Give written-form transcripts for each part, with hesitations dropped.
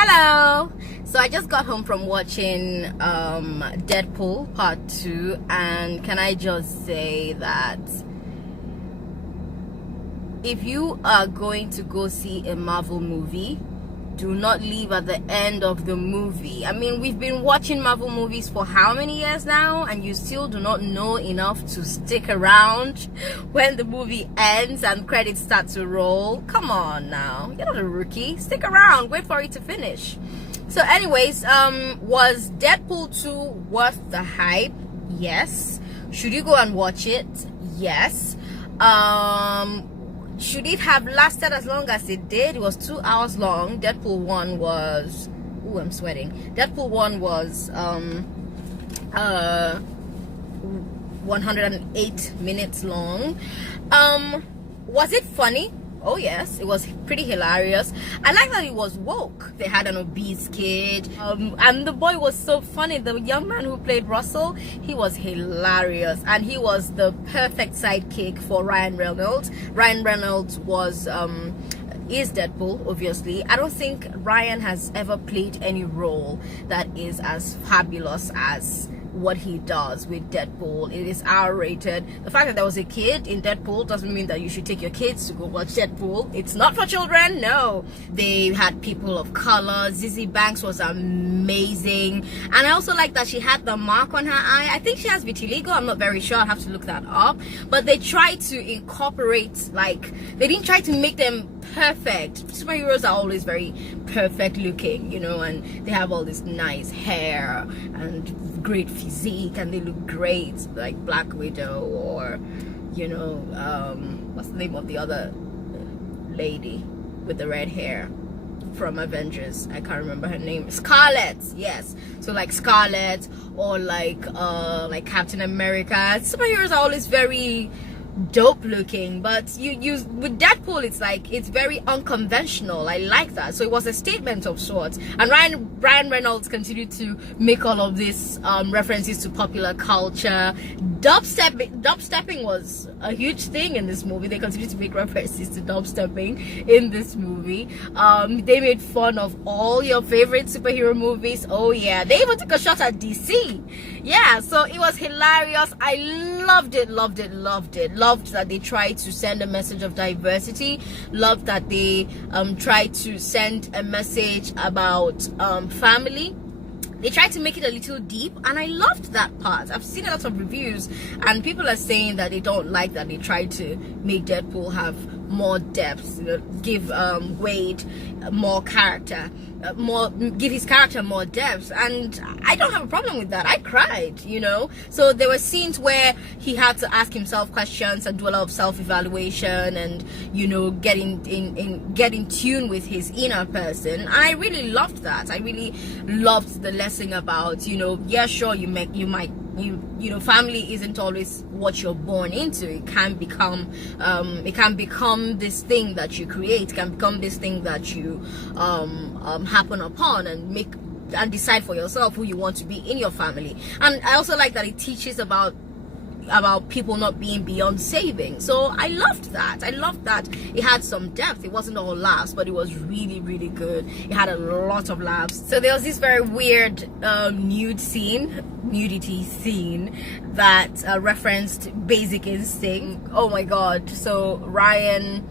Hello. So I just got home from watching Deadpool Part 2, and can I just say that if you are going to go see a Marvel movie, do not leave at the end of the movie. I mean, we've been watching Marvel movies for how many years now, and you still do not know enough to stick around when the movie ends and credits start to roll. Come on now, you're not a rookie. Stick around, wait for it to finish. So anyways, was Deadpool 2 worth the hype? Yes. Should you go and watch it? Yes. Should it have lasted as long as it did? It was 2 hours long. Deadpool 1 was... Ooh, I'm sweating. Deadpool 1 was 108 minutes long. Was it funny? Oh yes, it was pretty hilarious. I like that it was woke. They had an obese kid, and the boy was so funny. The young man who played Russell, he was hilarious, and he was the perfect sidekick for Ryan Reynolds. Ryan Reynolds was is Deadpool, obviously. I don't think Ryan has ever played any role that is as fabulous as what he does with Deadpool. It is R-rated. The fact that there was a kid in Deadpool doesn't mean that you should take your kids to go watch Deadpool. It's not for children, no. They had people of color. Zizi Banks was amazing, and I also like that she had the mark on her eye. I think she has vitiligo. I'm not very sure. I'll have to look that up. But they tried to incorporate, like, they didn't try to make them perfect. Superheroes are always very perfect looking, you know, and they have all this nice hair and great physique, and they look great, like Black Widow, or you know, what's the name of the other lady with the red hair from Avengers? I can't remember her name. Scarlet, yes. So like Scarlet, or like Captain America. Superheroes are always very dope looking, but you with Deadpool, it's like, it's very unconventional. I like that. So it was a statement of sorts, and Ryan Reynolds continued to make all of these references to popular culture. Dubstepping was a huge thing in this movie. They continued to make references to dubstepping in this movie. They made fun of all your favorite superhero movies. Oh yeah, they even took a shot at DC. Yeah, so it was hilarious. I loved it. Loved that they tried to send a message of diversity. Loved that they tried to send a message about family. They tried to make it a little deep, and I loved that part. I've seen a lot of reviews, and people are saying that they don't like that they tried to make Deadpool have more depth, you know, give Wade more character, give his character more depth, and I don't have a problem with that. I cried, you know. So there were scenes where he had to ask himself questions and do a lot of self-evaluation, and you know, get in tune with his inner person. And I really loved that. I really loved the lesson about, you know, yeah, sure, you know, family isn't always what you're born into. It can become this thing that you create. It can become this thing that you happen upon, and decide for yourself who you want to be in your family. And I also like that it teaches about people not being beyond saving. So I loved that. I loved that it had some depth. It wasn't all laughs, but it was really, really good. It had a lot of laughs. So there was this very weird nudity scene that referenced Basic Instinct. Oh my god. So Ryan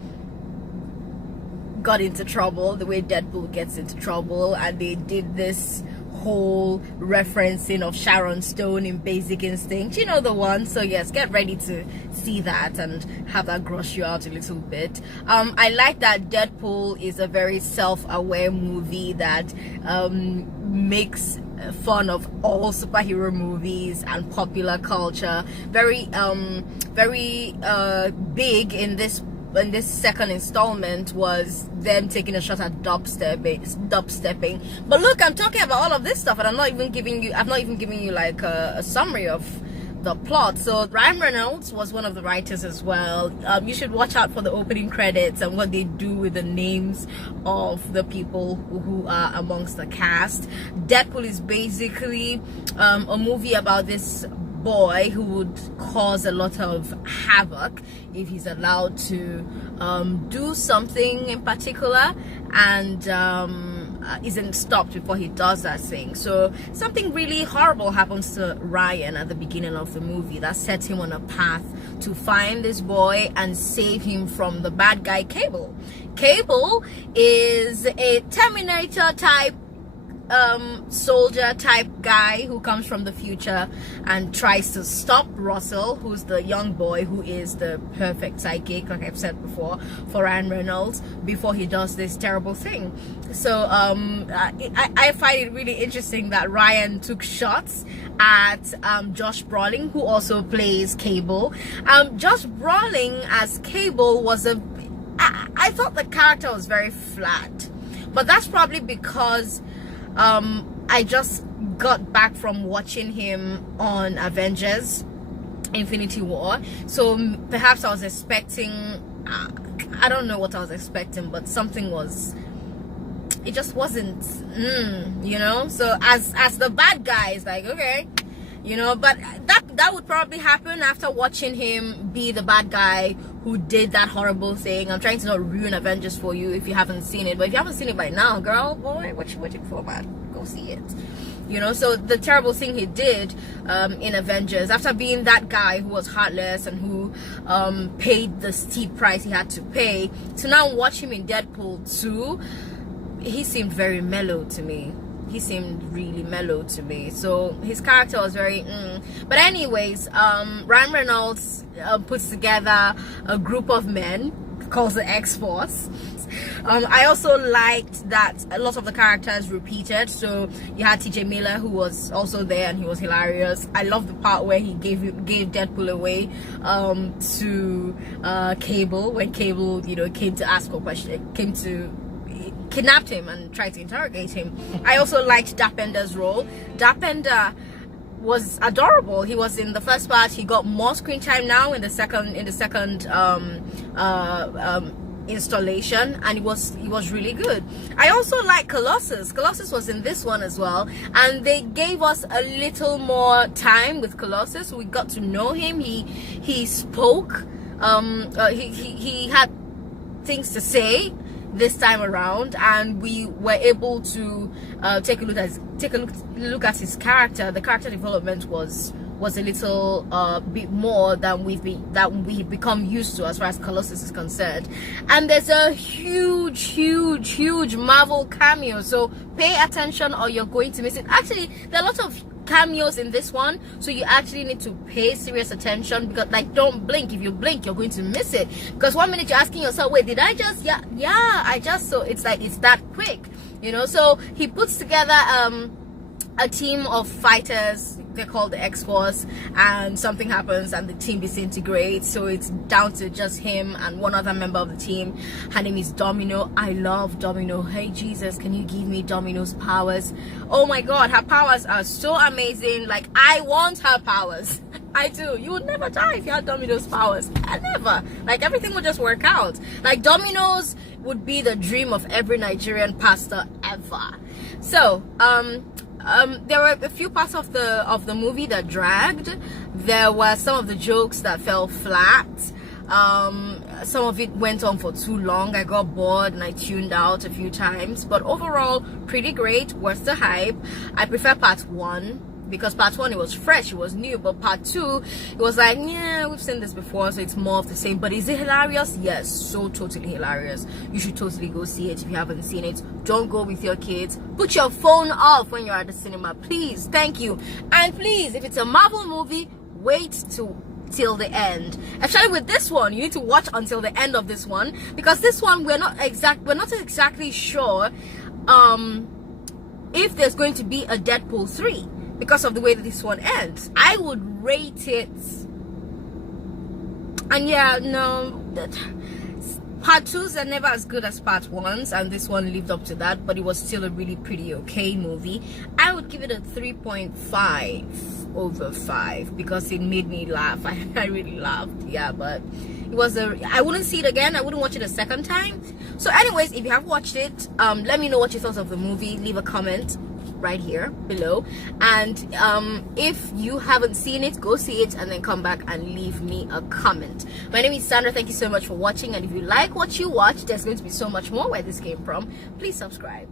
got into trouble the way Deadpool gets into trouble, and they did this whole referencing of Sharon Stone in Basic Instinct, you know, the one. So yes, get ready to see that and have that gross you out a little bit. I like that Deadpool is a very self-aware movie that makes fun of all superhero movies and popular culture. Very big in this second installment was them taking a shot at dubstepping. But look, I'm talking about all of this stuff, and I've not even giving you like a summary of the plot. So Ryan Reynolds was one of the writers as well. You should watch out for the opening credits and what they do with the names of the people who are amongst the cast. Deadpool is basically a movie about this boy who would cause a lot of havoc if he's allowed to do something in particular and isn't stopped before he does that thing. So something really horrible happens to Ryan at the beginning of the movie that sets him on a path to find this boy and save him from the bad guy Cable. Cable is a Terminator type soldier type guy who comes from the future and tries to stop Russell, who's the young boy who is the perfect psychic, like I've said before, for Ryan Reynolds, before he does this terrible thing. So I find it really interesting that Ryan took shots at Josh Brolin, who also plays Cable. Josh Brolin as Cable was I thought the character was very flat, but that's probably because I just got back from watching him on Avengers Infinity War, so perhaps I was expecting, I don't know what I was expecting, but something was, it just wasn't, you know. So as the bad guy, it's like, okay, you know, but that would probably happen after watching him be the bad guy who did that horrible thing. I'm trying to not ruin Avengers for you if you haven't seen it, but if you haven't seen it by now, girl, boy, what you for, man? Go see it. You know, so the terrible thing he did in Avengers, after being that guy who was heartless and who paid the steep price he had to pay, to now watch him in Deadpool 2, he seemed very mellow to me. He seemed really mellow to me. So his character was very but anyways, Ryan Reynolds puts together a group of men called the X-Force. I also liked that a lot of the characters repeated. So you had TJ Miller, who was also there, and he was hilarious. I love the part where he gave Deadpool away to Cable, when Cable, you know, came to ask for questions, kidnapped him and tried to interrogate him. I also liked Dapender's role. Dapender was adorable. He was in the first part. He got more screen time now in the second installation, and it was really good. I also like Colossus. Colossus was in this one as well, and they gave us a little more time with Colossus. We got to know him. He spoke. He had things to say this time around, and we were able to take a look at his character. The character development was a little bit more than we've become used to as far as Colossus is concerned. And there's a huge Marvel cameo, so pay attention or you're going to miss it. Actually, there are a lot of cameos in this one, so you actually need to pay serious attention, because like, don't blink. If you blink, you're going to miss it, because 1 minute you're asking yourself, wait, did I just I just, so it's like, it's that quick, you know. So he puts together a team of fighters. They're called the X-Force, and something happens and the team disintegrates, so it's down to just him and one other member of the team. Her name is Domino. I love Domino. Hey Jesus, can you give me Domino's powers? Oh my god, her powers are so amazing. Like, I want her powers. I do. You would never die if you had Domino's powers. I never. Like, everything would just work out. Like, Domino's would be the dream of every Nigerian pastor ever. So there were a few parts of the movie that dragged. There were some of the jokes that fell flat. Some of it went on for too long. I got bored and I tuned out a few times, but overall pretty great, worth the hype. I prefer part 1, because part 1, it was fresh, it was new, but part 2, it was like, yeah, we've seen this before, so it's more of the same. But is it hilarious? Yes, so totally hilarious. You should totally go see it if you haven't seen it. Don't go with your kids. Put your phone off when you're at the cinema, please. Thank you. And please, if it's a Marvel movie, wait till the end. Actually, with this one, you need to watch until the end of this one, because this one, we're not exactly sure if there's going to be a Deadpool 3. Because of the way that this one ends, I would rate it, and yeah, no, part 2s are never as good as part 1s, and this one lived up to that, but it was still a really pretty okay movie. I would give it a 3.5 over 5, because it made me laugh. I really laughed, yeah, but it was I wouldn't see it again. I wouldn't watch it a second time. So anyways, if you have watched it, let me know what you thought of the movie. Leave a comment. right here below. And if you haven't seen it, go see it and then come back and leave me a comment. My name is Sandra. Thank you so much for watching, and if you like what you watch, there's going to be so much more where this came from. Please subscribe.